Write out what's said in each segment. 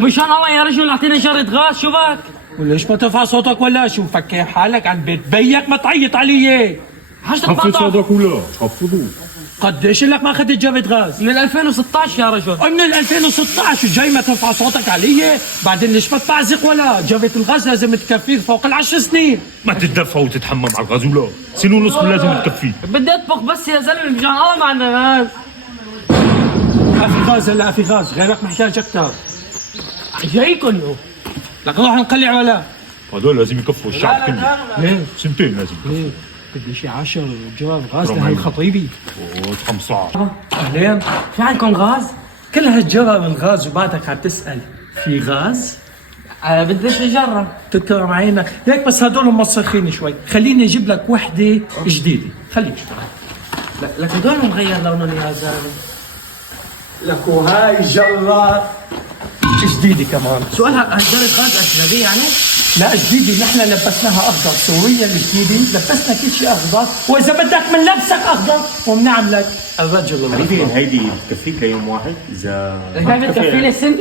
مشان الله يا رجل اعطيني شريط غاز شوفك. وليش ما ترفع صوتك ولا شو مفكر حالك عن بيت بيك ما تعيط علي؟ حاجة خفض تتبطل صوتك ولا خفضوا. قديش لك ما اخذت جابت غاز؟ من 2016 يا رجل. من 2016 جاي ما ترفع صوتك علي؟ بعدين ليش ما تعزق ولا؟ جابت الغاز لازم تكفيك فوق ال10 سنين. ما تتدفى وتتحمم على الغاز ولا سنة ونص لازم تكفيه. بدي اطبخ بس يا زلمه مشان الله ما عندنا غاز. ما في غاز هلا في غاز غيرك محتاج اكثر. جاي كله لك نروح نقلع ولا؟ هذول لازم يكفوا الشعب كله. ليه؟ سنتين لازم يكفوا. ليه؟ بدي شي 10 جواب غاز لهالخطيبي. وتحم صعب. اهلين. في عندكم غاز؟ كل هالجواب الغاز وبعدك عم تسأل في غاز؟ بديش اجرب. تكرم عينك ليك بس هدول موسخين شوي. خليني اجيب لك وحدة جديدة. خليك لك هدول مغير لونهم يا زلمه. لك وهاي جرة جديدة كمان. سؤال هالجرة غاز اجنبي يعني؟ لا جديدة نحن لبسناها أخضر. سوريا الجديدة لبسنا كل شيء أخضر، وإذا بدك من لبسك أخضر وبنعملك الرجل حبيبي الأخضر. هيدي بتكفيك ليوم واحد اذا هاي بتكفي لي سنة؟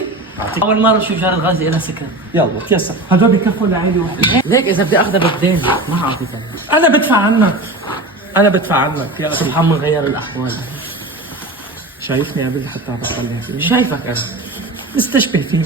اول مرة اشوف جرة غاز لها سكر. يلا تيسر هدول بكفوا لعيلة واحدة. ليك اذا بدي اخذها بالدين ما حاعطي ثمن. أنا بدفع عنك. أنا بدفع عنك يا أخي. سبحان من غير الاحوال. شايفني قبل حتى عم بطلع فيني. شايفك انا. مستشبه فيني.